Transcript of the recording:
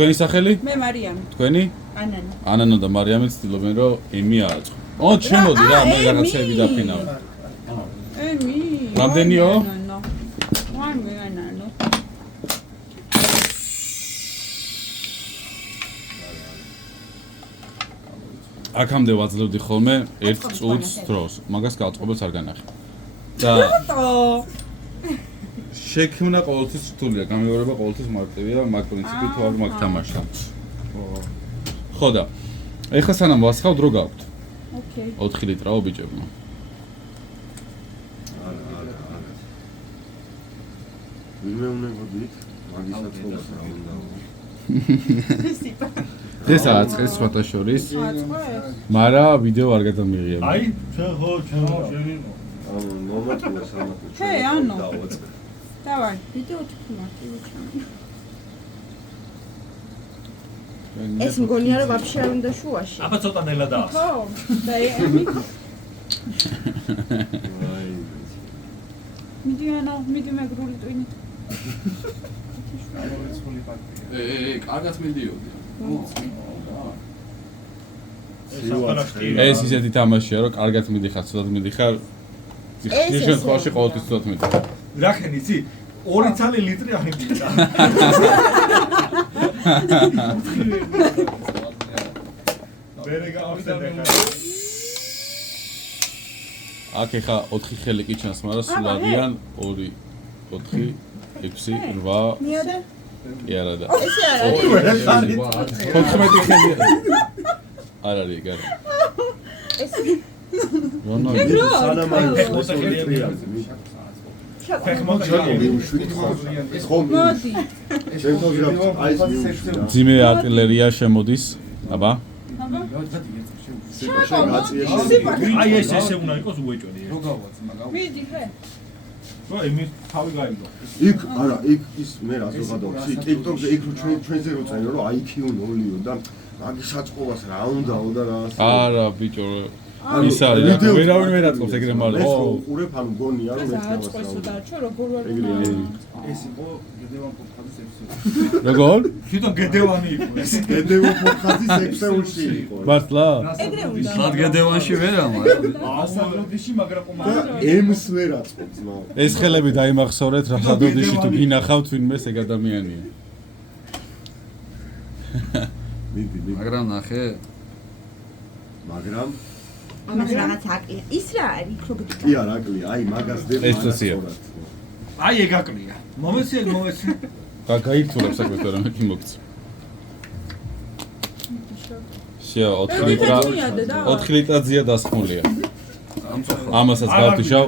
თქვენი სახელი? მე მარიამი. თქვენი? ანანო. ანანო და მარიამი ცდილობენ რომ ემი ააწყო. შემოდი რა, მე რაღაცები დაფინავ. ემი. რამდენიო? ვაიმე ანანო. აქამდე ვაძლევდი ხოლმე 1 წუთს დროს. მაგას გააწყობებს არ განახი. და შექმნა ყოველთვის რთულია, გამეორება ყოველთვის მარტივია, მაგ პრინციპით თუ არ მაგ თამაშობ. ხო და ეხლა სანამ ვასხავ დრო გაქვთ. ოკეი. 4 ლიტრაო ბიჭებმა. ვიმეუნებოდით, მაგისაც ყოველს რა უნდა. ეს აწყეს სხვათა შორის. მარა ვიდეო არ გადამიღია. აი, ჩემი მომატულა სამათო. ჰე, ანუ. დავარ, ვიდეო თქვი მარტივი ჩემი. ეს მგონია რომ ვაფშე არ უნდა შუაში. აბა ცოტა ნელა დაას. ხო, და ემი. მიდი მეგრული ტვინი. კარგად მიდიოდი. ეს ეს ისეთი თამაშია, რომ კარგად მიდიხარ, ცუდად მიდიხარ. ეს შემთხვევაში ყოველთვის ცუდად მიდიხარ. რა ხენ იცი? 2 ცალი ლიტრი არ იმდია. ვერე გავხსენე. აქ ეხა 4 ხელი კი ჩანს, მაგრამ სულ არიან 2, 4, 6, 8. მიოდე. კი არა და. ესე არ არის. 14 ხელია. არ არის გარა. ეს ვანო სანამ არ ფეხმოთელია. მოდი. ძიმე არტილერია შემოდის. აბა. აი ეს ესე უნდა იყოს უეჭველი. რო გავაცი მაგა. მიდი ხე. რო იმის თავი გაიგო. იქ არა, იქ ის მე რა ზოგადად ვცი, TikTok-ზე იქ რო ჩვენზე რო წერენ რომ IQ 0-იო და მაგის საწყობას რა უნდაო და რა ასე. არა ბიჭო. ის არის, ვერავინ ვერ აწყობს ეგრე მალე. ეს რო უყურებ, ანუ გონია რომ ეს აწყესო და čo როგორ ვარ. ეს იყო გედევან პოდკასტის ეპიზოდი. როგორ? თვითონ გედევანი იყო ეს. გედევან პოდკასტის ექსეულში იყო. მართლა? ეგრე უნდა. მათ გედევანში ვერა, მაგრამ ასადროდიში მაგრამ და კომანდა. ემს ვერ აწყობს, მაგრამ ეს ხელები დაიმახსოვრეთ, რა სადოდიში თუ გინახავთ ვინმეს ეგ ადამიანია. მიდი. მაგრამ ნახე, მაგრამ ამას რაღაც აკლია. ის რა არის? ქრობიტი. კი არა, აკლია, აი მაგას დებ. ეს წესია. აი ეგ აკლია. მომეცი. გაიქცურებს საქმე რა მე მოგწ. შეა 4 ლიტრა 4 ლიტრა ძია დასხმულია. ამასაც გავთიშავ.